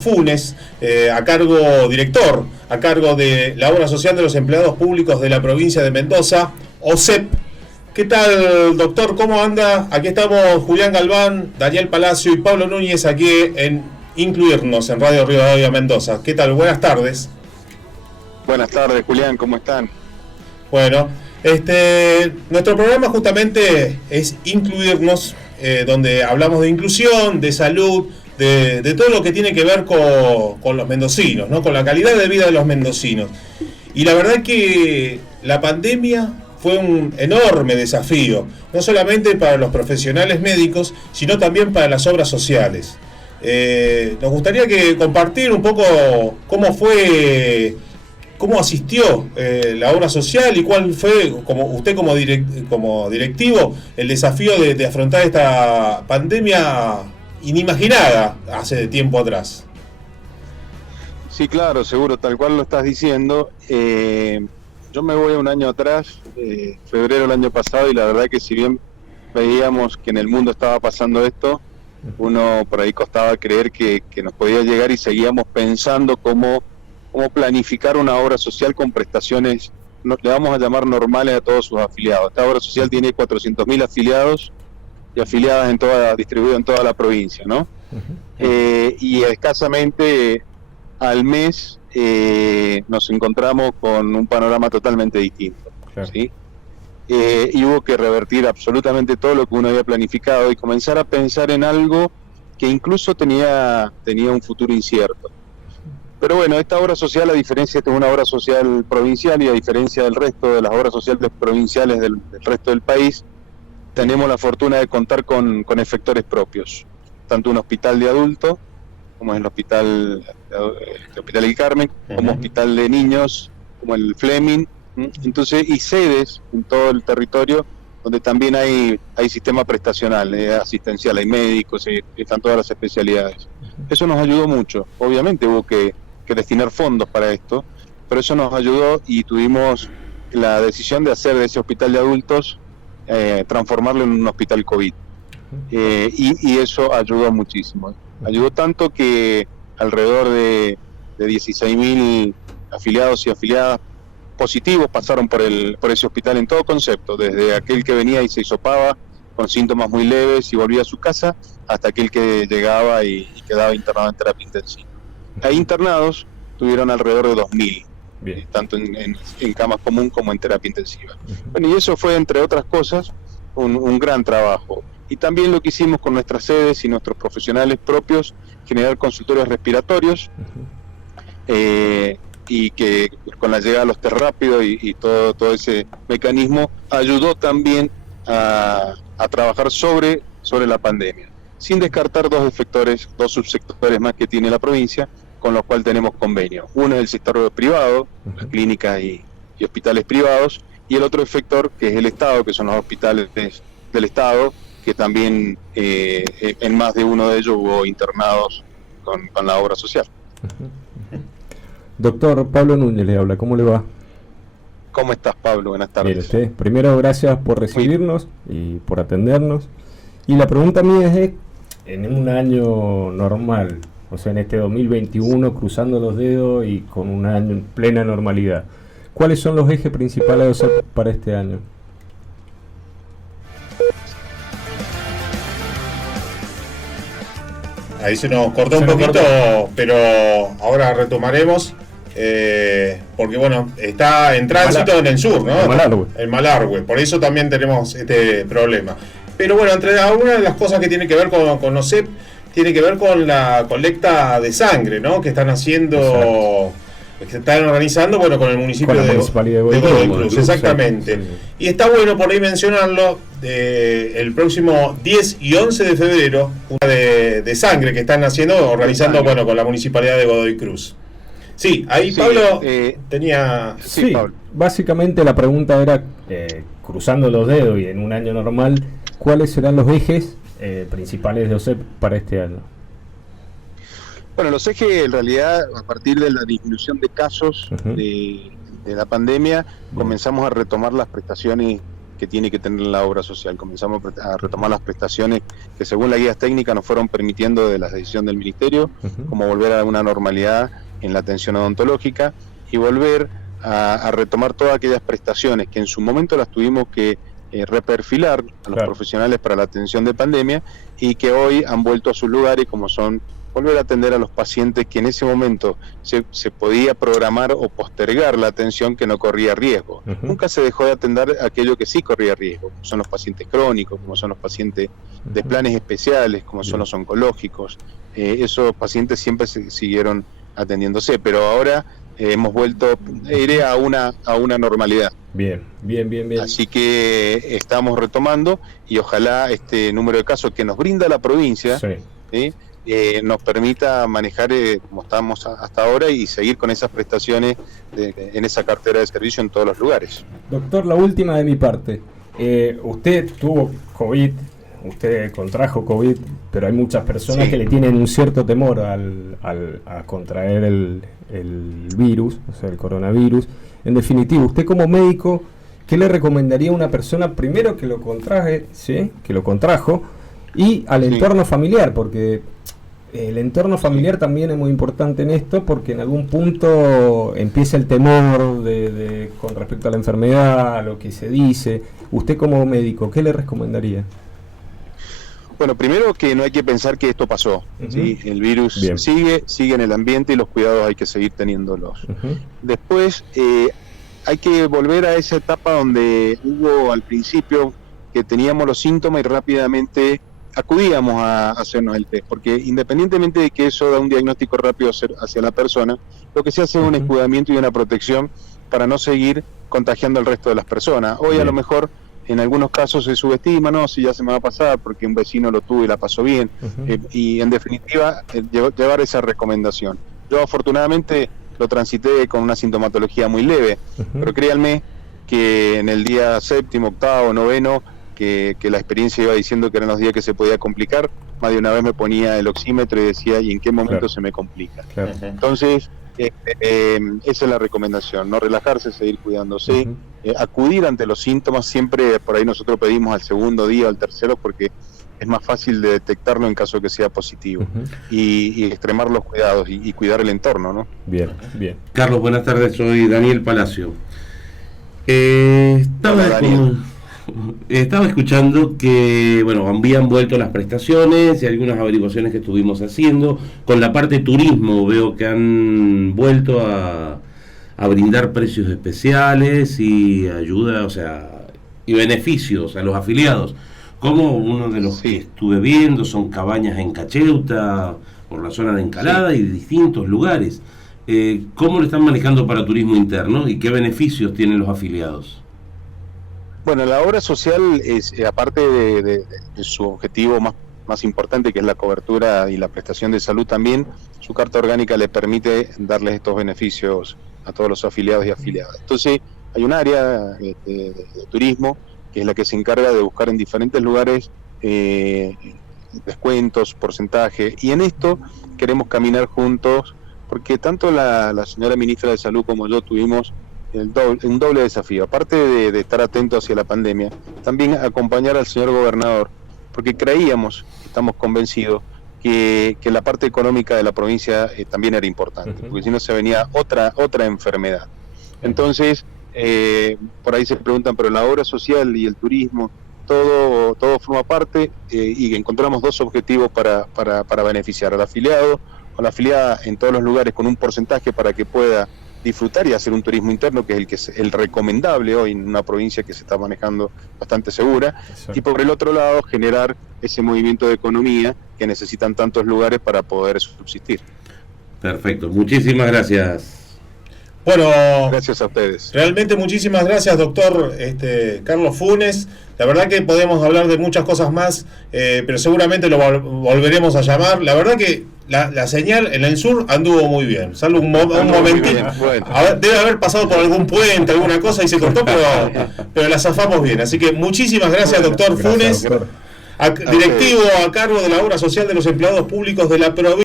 Funes, director, a cargo de la obra social de los empleados públicos de la provincia de Mendoza, OSEP. ¿Qué tal, doctor? ¿Cómo anda? Aquí estamos Julián Galván, Daniel Palacio y Pablo Núñez aquí en Incluirnos en Radio Rivadavia Mendoza. ¿Qué tal? Buenas tardes. Buenas tardes, Julián, ¿cómo están? Bueno, nuestro programa justamente es Incluirnos, donde hablamos de inclusión, de salud, de todo lo que tiene que ver con los mendocinos, ¿no? Con la calidad de vida de los mendocinos. Y la verdad que la pandemia fue un enorme desafío, no solamente para los profesionales médicos, sino también para las obras sociales. Nos gustaría compartir un poco cómo asistió la obra social y cuál fue, como directivo, el desafío de afrontar esta pandemia inimaginada hace tiempo atrás. Sí, claro, seguro, tal cual lo estás diciendo. Yo me voy a un año atrás, febrero del año pasado, y la verdad que si bien veíamos que en el mundo estaba pasando esto, uno por ahí costaba creer que nos podía llegar, y seguíamos pensando cómo planificar una obra social con prestaciones, le vamos a llamar normales a todos sus afiliados. Esta obra social tiene 400.000 afiliados y afiliadas distribuidas en toda la provincia, ¿no? Y escasamente al mes nos encontramos con un panorama totalmente distinto, claro. ¿Sí? Y hubo que revertir absolutamente todo lo que uno había planificado y comenzar a pensar en algo que incluso tenía un futuro incierto. Pero bueno, esta obra social, a diferencia de una obra social provincial y a diferencia del resto de las obras sociales provinciales del resto del país, tenemos la fortuna de contar con efectores propios, tanto un hospital de adultos, como es el Hospital El Carmen, como hospital de niños, como el Fleming, entonces, y sedes en todo el territorio donde también hay sistema prestacional, asistencial, hay médicos, están todas las especialidades. Eso nos ayudó mucho. Obviamente hubo que destinar fondos para esto, pero eso nos ayudó y tuvimos la decisión de hacer de ese hospital de adultos transformarlo en un hospital COVID. Y eso ayudó muchísimo. Ayudó tanto que alrededor de 16.000 afiliados y afiliadas positivos pasaron por ese hospital en todo concepto, desde aquel que venía y se hisopaba con síntomas muy leves y volvía a su casa, hasta aquel que llegaba y quedaba internado en terapia intensiva. Ahí internados tuvieron alrededor de 2.000. Tanto en camas común como en terapia intensiva. Bueno, y eso fue, entre otras cosas, un gran trabajo. Y también lo que hicimos con nuestras sedes y nuestros profesionales propios, generar consultorios respiratorios, y que con la llegada de los test rápidos y todo ese mecanismo ayudó también a trabajar sobre la pandemia, sin descartar dos subsectores más que tiene la provincia, con los cuales tenemos convenio. Uno es el sector privado, las clínicas y hospitales privados, y el otro sector, que es el Estado, que son los hospitales del Estado, que también en más de uno de ellos hubo internados con la obra social. Doctor Pablo Núñez le habla, ¿cómo le va? ¿Cómo estás, Pablo? Buenas tardes. Bien, usted. Primero, gracias por recibirnos y por atendernos. Y la pregunta mía es, en un año normal, o sea, en este 2021, cruzando los dedos y con un año en plena normalidad, ¿cuáles son los ejes principales de OSEP para este año? Ahí se nos cortó un poquito, pero ahora retomaremos, porque bueno, está en tránsito en el sur, ¿no? El Malargüe, por eso también tenemos este problema. Pero bueno, entre algunas de las cosas que tiene que ver con OSEP, tiene que ver con la colecta de sangre, ¿no? Que están haciendo, que se están organizando, bueno, con el municipio de Godoy Cruz, exactamente. Sí. Y está bueno por ahí mencionarlo, el próximo 10 y 11 de febrero, una de sangre que están organizando, bueno, con la municipalidad de Godoy Cruz. Sí, ahí sí, Pablo tenía... Sí, Pablo. Básicamente la pregunta era, cruzando los dedos y en un año normal, ¿cuáles serán los ejes principales de OSEP para este año? Bueno, los ejes, en realidad, a partir de la disminución de casos de la pandemia, comenzamos a retomar las prestaciones que tiene que tener la obra social. Comenzamos a retomar las prestaciones que según las guías técnicas nos fueron permitiendo de la decisión del Ministerio, como volver a una normalidad en la atención odontológica y volver a retomar todas aquellas prestaciones que en su momento las tuvimos que reperfilar a los profesionales para la atención de pandemia y que hoy han vuelto a sus lugares, como son volver a atender a los pacientes que en ese momento se podía programar o postergar la atención que no corría riesgo. Nunca se dejó de atender aquello que sí corría riesgo, como son los pacientes crónicos, como son los pacientes de planes especiales, como son los oncológicos. Esos pacientes siempre siguieron atendiéndose, pero ahora hemos vuelto, iré a una normalidad. Bien. Así que estamos retomando y ojalá este número de casos que nos brinda la provincia, ¿sí? Nos permita manejar como estamos hasta ahora y seguir con esas prestaciones en esa cartera de servicio en todos los lugares. Doctor, la última de mi parte. Usted tuvo COVID, usted contrajo COVID, pero hay muchas personas que le tienen un cierto temor a contraer el virus, o sea, el coronavirus. En definitiva, usted como médico, ¿qué le recomendaría a una persona primero que lo contraje, ¿sí? Que lo contrajo, y al entorno familiar? Porque el entorno familiar también es muy importante en esto, porque en algún punto empieza el temor con respecto a la enfermedad, a lo que se dice. Usted como médico, ¿qué le recomendaría? Bueno, primero que no hay que pensar que esto pasó, ¿sí? El virus sigue en el ambiente y los cuidados hay que seguir teniéndolos. Después hay que volver a esa etapa donde hubo al principio que teníamos los síntomas y rápidamente acudíamos a hacernos el test, porque independientemente de que eso da un diagnóstico rápido hacia la persona, lo que se hace es un escudamiento y una protección para no seguir contagiando al resto de las personas. Hoy a lo mejor en algunos casos se subestima, no, si ya se me va a pasar porque un vecino lo tuvo y la pasó bien, y en definitiva llevar esa recomendación. Yo afortunadamente lo transité con una sintomatología muy leve, pero créanme que en el día 7º, 8º, 9º, que la experiencia iba diciendo que eran los días que se podía complicar, más de una vez me ponía el oxímetro y decía, ¿y en qué momento se me complica? Entonces, esa es la recomendación, no relajarse, seguir cuidándose, acudir ante los síntomas, siempre por ahí nosotros pedimos al segundo día o al tercero porque es más fácil de detectarlo en caso de que sea positivo, y extremar los cuidados y cuidar el entorno, ¿no? Bien. Carlos, buenas tardes, soy Daniel Palacio. Estaba escuchando que, bueno, habían vuelto las prestaciones y algunas averiguaciones que estuvimos haciendo. Con la parte de turismo veo que han vuelto a brindar precios especiales y ayuda, o sea, y beneficios a los afiliados. Como uno de los que estuve viendo son cabañas en Cacheuta, por la zona de Encalada y de distintos lugares. ¿Cómo lo están manejando para turismo interno y qué beneficios tienen los afiliados? Bueno, la obra social es, aparte de su objetivo más importante, que es la cobertura y la prestación de salud también, su carta orgánica le permite darles estos beneficios a todos los afiliados y afiliadas. Entonces, hay un área de turismo que es la que se encarga de buscar en diferentes lugares descuentos, porcentaje, y en esto queremos caminar juntos, porque tanto la señora ministra de Salud como yo tuvimos un doble desafío, aparte de estar atentos hacia la pandemia, también acompañar al señor gobernador, porque creíamos, estamos convencidos, que la parte económica de la provincia también era importante, porque si no se venía otra enfermedad. Entonces, por ahí se preguntan, pero la obra social y el turismo, todo forma parte, y encontramos dos objetivos para beneficiar al afiliado o la afiliada en todos los lugares con un porcentaje para que pueda disfrutar y hacer un turismo interno, que es el recomendable hoy en una provincia que se está manejando bastante segura. Exacto. Y por el otro lado generar ese movimiento de economía que necesitan tantos lugares para poder subsistir. Perfecto, muchísimas gracias. Bueno, gracias a ustedes. Realmente muchísimas gracias, doctor Carlos Funes. La verdad que podemos hablar de muchas cosas más, pero seguramente lo volveremos a llamar. La verdad que la señal en el sur anduvo muy bien, salvo un momentito. Bueno. Debe haber pasado por algún puente, alguna cosa y se cortó, pero la zafamos bien. Así que muchísimas gracias, doctor Funes, directivo a cargo de la obra social de los empleados públicos de la provincia.